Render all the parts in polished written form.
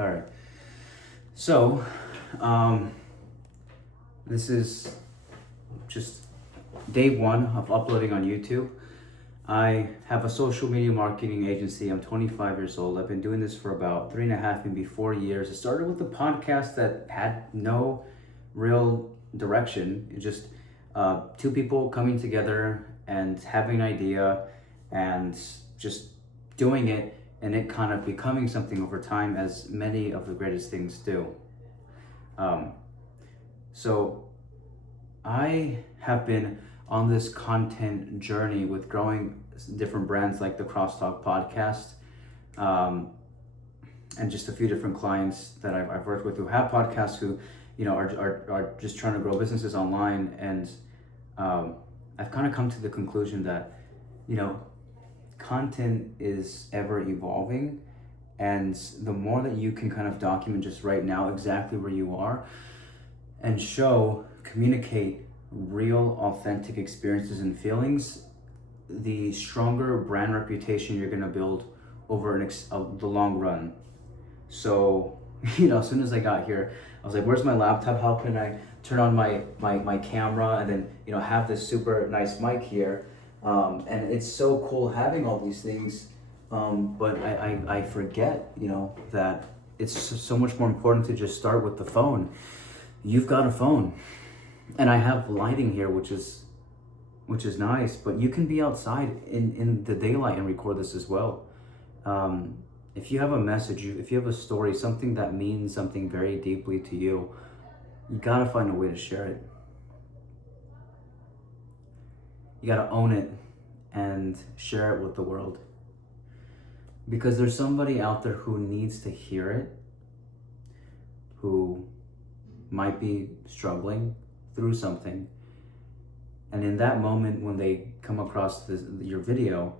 All right. So, um, this is just day one of uploading on YouTube. I have a social media marketing agency. I'm 25 years old. I've been doing this for about 3.5, maybe 4 years. It started with a podcast that had no real direction. It just two people coming together and having an idea and just doing it, and it kind of becoming something over time, as many of the greatest things do. Um, so I have been on this content journey with growing different brands like the Crosstalk podcast, um, and just a few different clients that I've worked with who have podcasts who, are just trying to grow businesses online. And I've kind of come to the conclusion that, you know, content is ever evolving, and the more that you can kind of document just right now exactly where you are and communicate real authentic experiences and feelings, the stronger brand reputation you're going to build over the long run. So as soon as I got here, I was like, where's my laptop? How can I turn on my camera and then have this super nice mic here? And it's so cool having all these things, but I forget, that it's so much more important to just start with the phone. You've got a phone, and I have lighting here, which is nice, but you can be outside in the daylight and record this as well. If you have a message, if you have a story, something that means something very deeply to you, you gotta find a way to share it. You gotta own it and share it with the world, because there's somebody out there who needs to hear it, who might be struggling through something, and in that moment when they come across your video,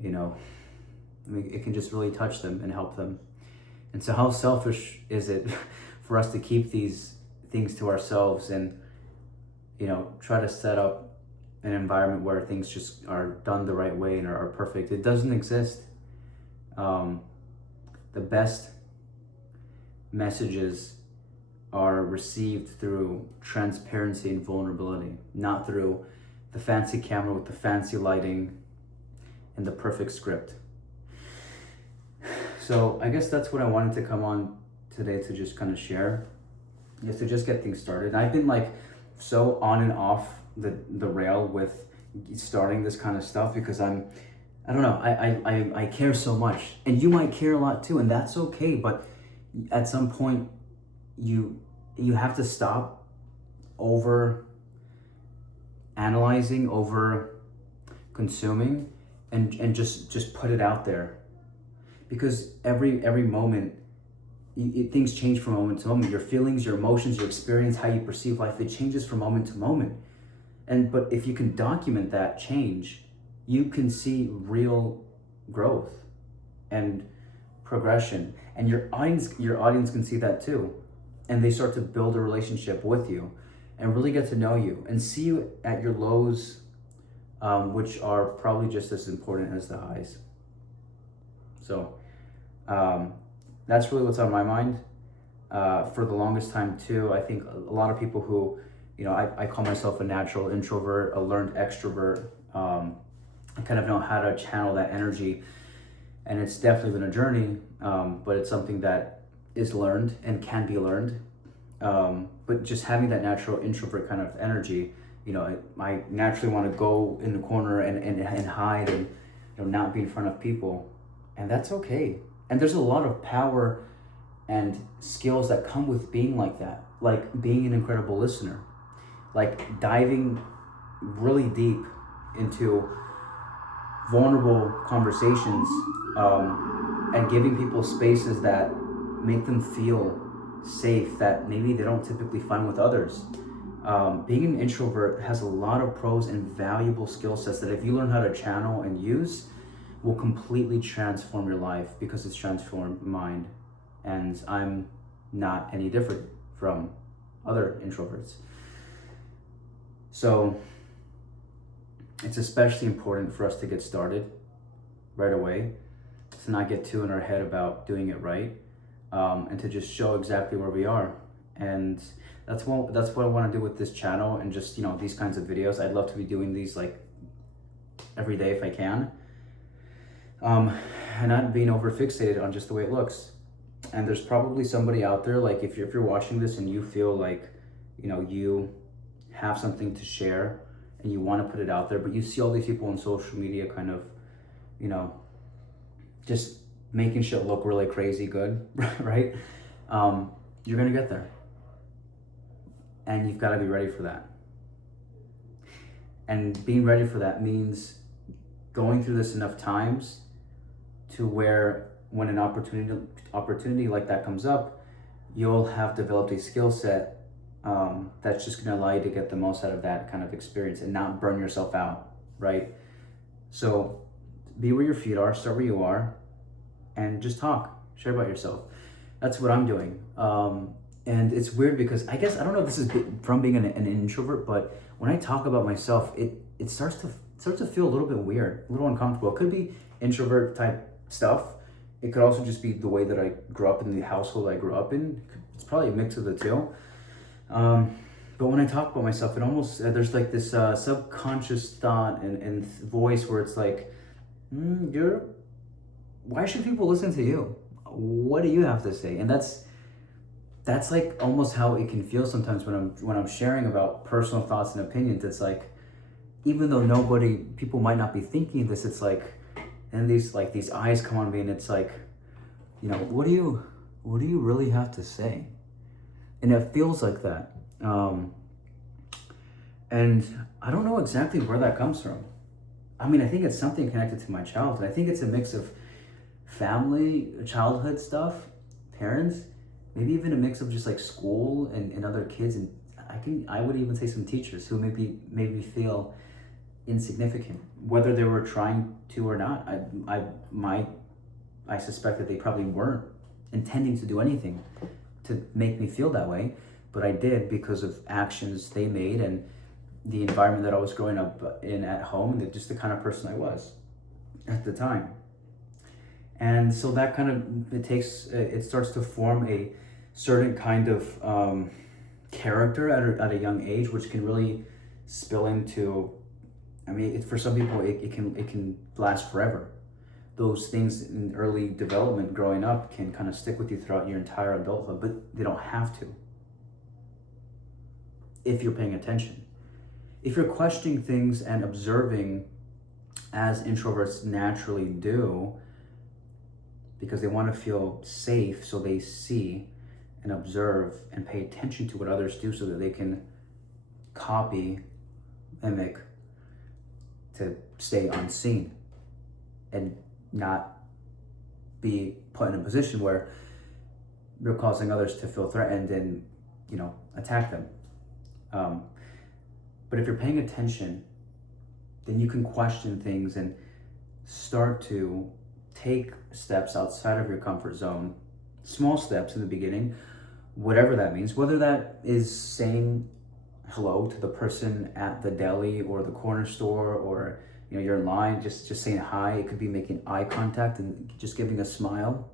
it can just really touch them and help them. And so how selfish is it for us to keep these things to ourselves and try to set up an environment where things just are done the right way and are perfect? It doesn't exist. The best messages are received through transparency and vulnerability, not through the fancy camera with the fancy lighting and the perfect script. So I guess that's what I wanted to come on today to just kind of share, is to just get things started. And I've been like so on and off the rail with starting this kind of stuff because I don't know, I care so much, and you might care a lot too, and that's okay. But at some point you have to stop over analyzing, over consuming, and just put it out there, because every moment things change from moment to moment. Your feelings, your emotions, your experience, how you perceive life, it changes from moment to moment. But if you can document that change, you can see real growth and progression, and your audience can see that too, and they start to build a relationship with you and really get to know you and see you at your lows, which are probably just as important as the highs. So that's really what's on my mind. For the longest time too, I think a lot of people who, I call myself a natural introvert, a learned extrovert. I kind of know how to channel that energy, and it's definitely been a journey, but it's something that is learned and can be learned. But just having that natural introvert kind of energy, I naturally want to go in the corner and hide and not be in front of people, and that's okay. And there's a lot of power and skills that come with being like that, like being an incredible listener, like diving really deep into vulnerable conversations, and giving people spaces that make them feel safe, that maybe they don't typically find with others. Being an introvert has a lot of pros and valuable skill sets that if you learn how to channel and use, will completely transform your life, because it's transformed mine. And I'm not any different from other introverts. So it's especially important for us to get started right away, to not get too in our head about doing it right. and to just show exactly where we are. And that's what I want to do with this channel, and just, these kinds of videos. I'd love to be doing these like every day if I can, and not being over fixated on just the way it looks. And there's probably somebody out there, like if you're watching this and you feel like, you have something to share and you want to put it out there, but you see all these people on social media kind of, just making shit look really crazy good, right? You're gonna get there. And you've got to be ready for that. And being ready for that means going through this enough times to where when an opportunity like that comes up, you'll have developed a skill set that's just going to allow you to get the most out of that kind of experience and not burn yourself out, right? So be where your feet are, start where you are, and just talk, share about yourself. That's what I'm doing. And it's weird because I guess, I don't know if this is from being an introvert, but when I talk about myself, it starts to feel a little bit weird, a little uncomfortable. It could be introvert type stuff. It could also just be the way that I grew up in the household I grew up in. It's probably a mix of the two. But when I talk about myself, it almost, there's like this subconscious thought and voice where it's like, why should people listen to you? What do you have to say? And that's like almost how it can feel sometimes when I'm sharing about personal thoughts and opinions. It's like, even though people might not be thinking this, it's like, and these eyes come on me, and it's like, what do you really have to say? And it feels like that. And I don't know exactly where that comes from. I mean, I think it's something connected to my childhood. I think it's a mix of family, childhood stuff, parents, maybe even a mix of just like school and other kids. And I would even say some teachers who maybe made me feel insignificant, whether they were trying to or not. I suspect that they probably weren't intending to do anything to make me feel that way, but I did because of actions they made and the environment that I was growing up in at home, and just the kind of person I was at the time. And so that kind of, it starts to form a certain kind of character at a young age, which can really spill into, I mean, for some people, it can last forever. Those things in early development growing up can kind of stick with you throughout your entire adulthood, but they don't have to, if you're paying attention. If you're questioning things and observing as introverts naturally do, because they want to feel safe, so they see and observe and pay attention to what others do so that they can copy, mimic, to stay unseen and not be put in a position where they're causing others to feel threatened and, attack them. But if you're paying attention, then you can question things and start to take steps outside of your comfort zone, small steps in the beginning, whatever that means, whether that is saying hello to the person at the deli or the corner store, or you're in line, just saying hi. It could be making eye contact and just giving a smile.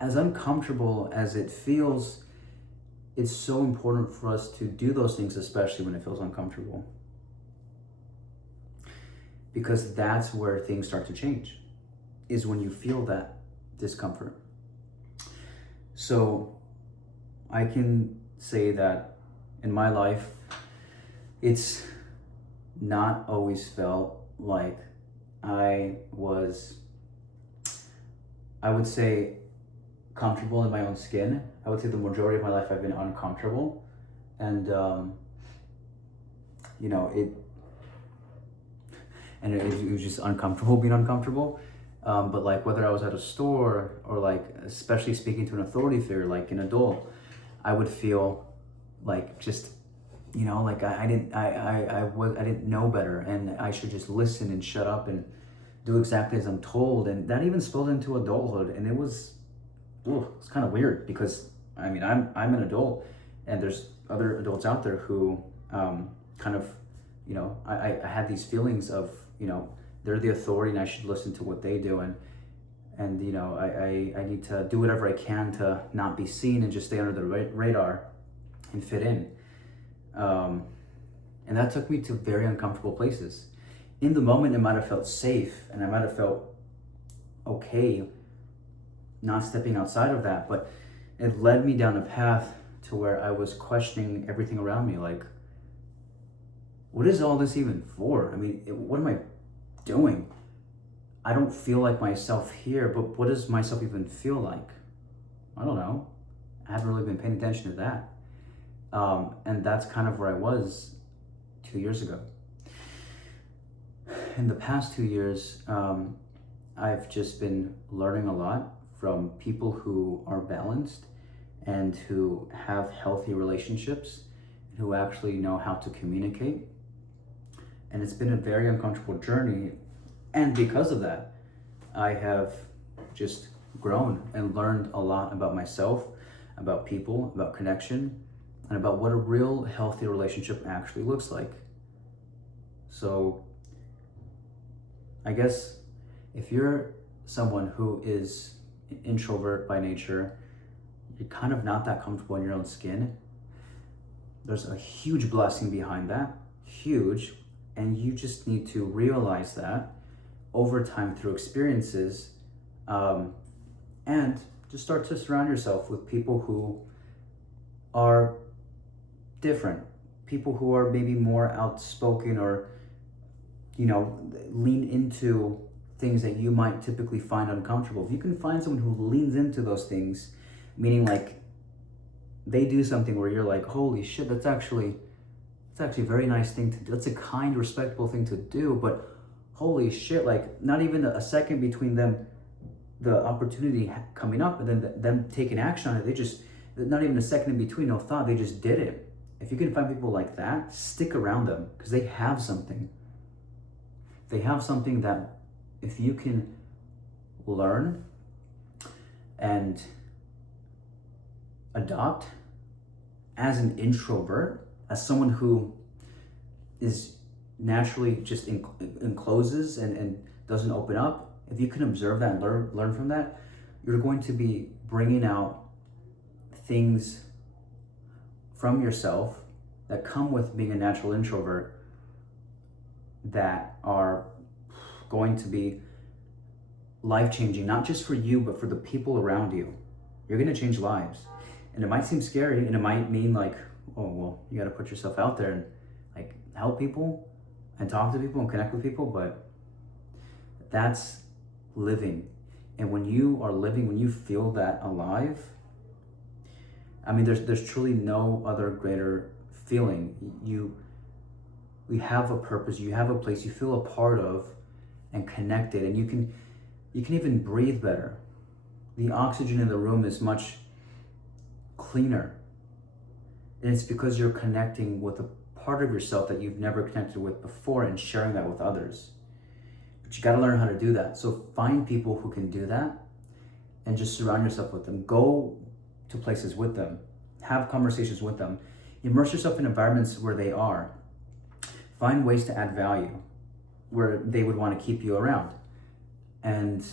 As uncomfortable as it feels, it's so important for us to do those things, especially when it feels uncomfortable, because that's where things start to change, is when you feel that discomfort. So I can say that in my life, it's not always felt like I would say, comfortable in my own skin. I would say the majority of my life I've been uncomfortable, and it was just uncomfortable being uncomfortable. But like whether I was at a store or like especially speaking to an authority figure like an adult, I would feel like just like I didn't know better, and I should just listen and shut up and do exactly as I'm told. And that even spilled into adulthood, and it's kind of weird, because I mean I'm an adult, and there's other adults out there who kind of I had these feelings of they're the authority and I should listen to what they do, and And I need to do whatever I can to not be seen and just stay under the radar and fit in. And that took me to very uncomfortable places. In the moment, it might have felt safe and I might have felt okay not stepping outside of that, but it led me down a path to where I was questioning everything around me. Like, what is all this even for? I mean, what am I doing? I don't feel like myself here, but what does myself even feel like? I don't know. I haven't really been paying attention to that. And that's kind of where I was 2 years ago. In the past 2 years, I've just been learning a lot from people who are balanced and who have healthy relationships, who actually know how to communicate. And it's been a very uncomfortable journey. And because of that, I have just grown and learned a lot about myself, about people, about connection, and about what a real healthy relationship actually looks like. So I guess if you're someone who is an introvert by nature, you're kind of not that comfortable in your own skin, there's a huge blessing behind that, huge, and you just need to realize that over time through experiences, and just start to surround yourself with people who are different, people who are maybe more outspoken or lean into things that you might typically find uncomfortable. If you can find someone who leans into those things, meaning like they do something where you're like, holy shit, that's actually a very nice thing to do. That's a kind, respectable thing to do, but holy shit, like not even a second between them, the opportunity coming up and then them taking action on it. They just, not even a second in between, no thought, they just did it. If you can find people like that, stick around them because they have something. They have something that if you can learn and adopt as an introvert, as someone who is naturally just encloses and doesn't open up, if you can observe that and learn from that, you're going to be bringing out things from yourself that come with being a natural introvert that are going to be life-changing, not just for you, but for the people around you. You're going to change lives. And it might seem scary, and it might mean like, oh, well, you got to put yourself out there and like help people and talk to people and connect with people, but that's living. And when you are living, when you feel that alive, I mean, there's truly no other greater feeling. We have a purpose, you have a place you feel a part of and connected, and you can even breathe better. The oxygen in the room is much cleaner. And it's because you're connecting with a part of yourself that you've never connected with before and sharing that with others. But you got to learn how to do that. So find people who can do that and just surround yourself with them. Go to places with them. Have conversations with them. Immerse yourself in environments where they are. Find ways to add value where they would want to keep you around. And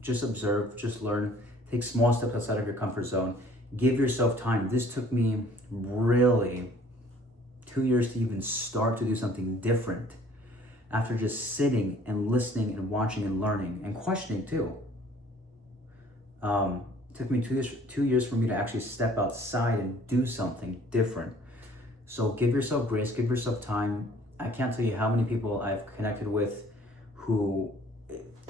just observe, just learn, take small steps outside of your comfort zone. Give yourself time. This took me really 2 years to even start to do something different after just sitting and listening and watching and learning and questioning too. It took me 2 years for me to actually step outside and do something different. So give yourself grace, give yourself time. I can't tell you how many people I've connected with who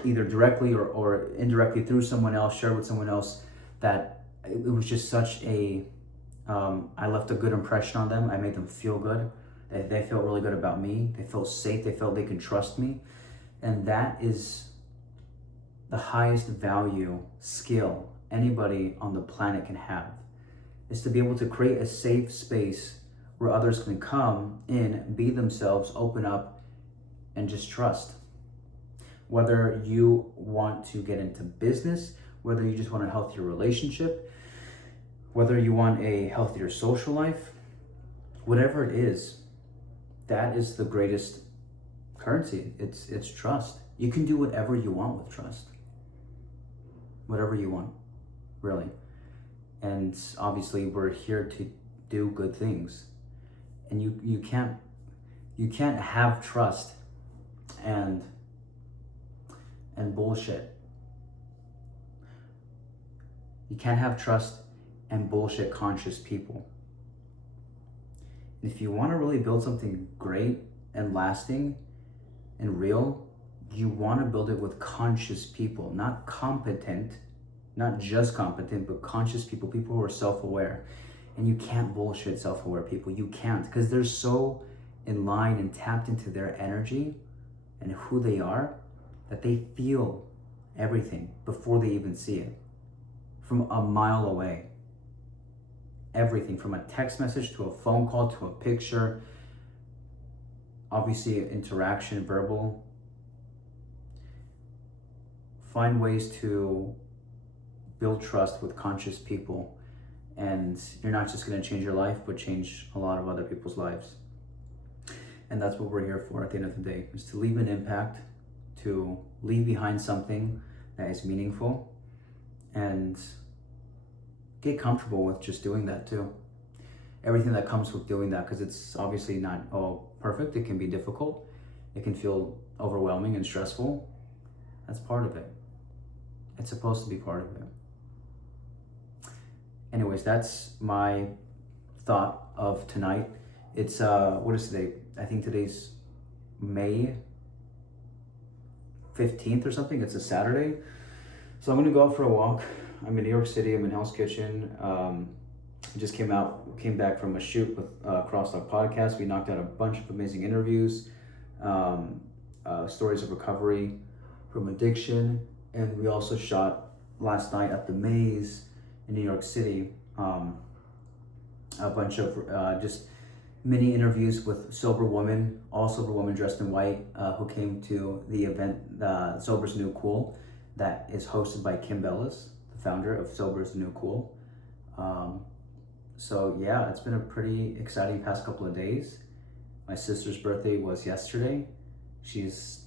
either directly or indirectly through someone else, shared with someone else, that it was just such a, I left a good impression on them. I made them feel good. They felt really good about me. They felt safe. They felt they could trust me. And that is the highest value skill anybody on the planet can have, is to be able to create a safe space where others can come in, be themselves, open up, and just trust. Whether you want to get into business, whether you just want a healthier relationship, whether you want a healthier social life, whatever it is, that is the greatest currency. It's trust. You can do whatever you want with trust. whatever you want, really. And obviously we're here to do good things. And you can't have trust and bullshit. You can't have trust and bullshit conscious people. If you want to really build something great and lasting and real, you want to build it with conscious people, not competent, not just competent, but conscious people, people who are self-aware. And you can't bullshit self-aware people. You can't, because they're so in line and tapped into their energy and who they are that they feel everything before they even see it from a mile away. Everything from a text message to a phone call to a picture, obviously interaction, verbal. Find ways to build trust with conscious people, and you're not just going to change your life, but change a lot of other people's lives. And that's what we're here for at the end of the day, is to leave an impact, to leave behind something that is meaningful, and get comfortable with just doing that too. Everything that comes with doing that, because it's obviously not all perfect. It can be difficult. It can feel overwhelming and stressful. That's part of it. It's supposed to be part of it. Anyways, that's my thought of tonight. It's what is today? I think today's May 15th or something. It's a Saturday. So I'm gonna go out for a walk. I'm in New York City. I'm in Hell's Kitchen. Just came back from a shoot with Crosstalk Podcast. We knocked out a bunch of amazing interviews, stories of recovery from addiction, and we also shot last night at the Maze in New York City a bunch of just mini interviews with sober women, all sober women dressed in white, who came to the event, Sober's New Cool, that is hosted by Kim Bellis, the founder of Sober's New Cool. So yeah, it's been a pretty exciting past couple of days. My sister's birthday was yesterday. She's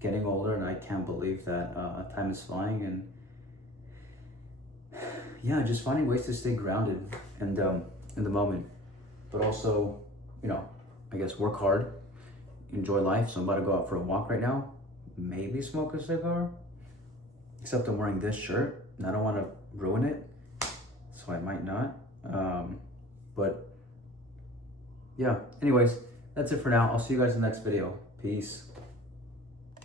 getting older, and I can't believe that time is flying. And yeah, just finding ways to stay grounded and in the moment, but also, I guess work hard, enjoy life. So I'm about to go out for a walk right now, maybe smoke a cigar, except I'm wearing this shirt and I don't want to ruin it, so I might not. But yeah, anyways, that's it for now. I'll see you guys in the next video. Peace.